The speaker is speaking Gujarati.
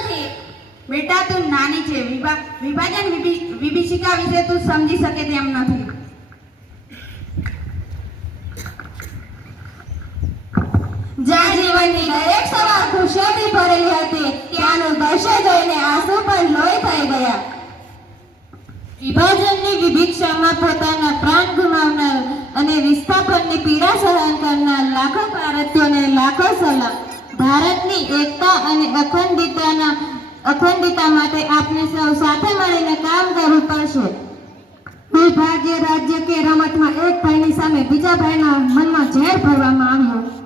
નથી. બેટા તું નાની છે, વિભાજન વિભીષિકા વિશે તું સમજી શકે તેમ નથી. જ્યાં જીવનની દરેક સવાર ખુશીઓથી ભરેલી હતી, ત્યાંનું દ્રશ્ય જોઈને આંસુ પણ લોહી થઈ ગયા. વિભાજનની વિભિક્ષામાં પોતાના પ્રાણ ગુમાવનાર અને વિસ્થાપનની પીડા સહન કરનાર લાખો ભારતીયોને લાખો સલામ. ભારતની એકતા અને અખંડિતતા માટે આપણે સૌ સાથે મળીને કામ કરવું પડશે. દુર્ભાગ્ય રાજ્ય કે રમતમાં એક ભાઈની સામે બીજા ભાઈના મનમાં ઝેર ભરવામાં આવ્યો.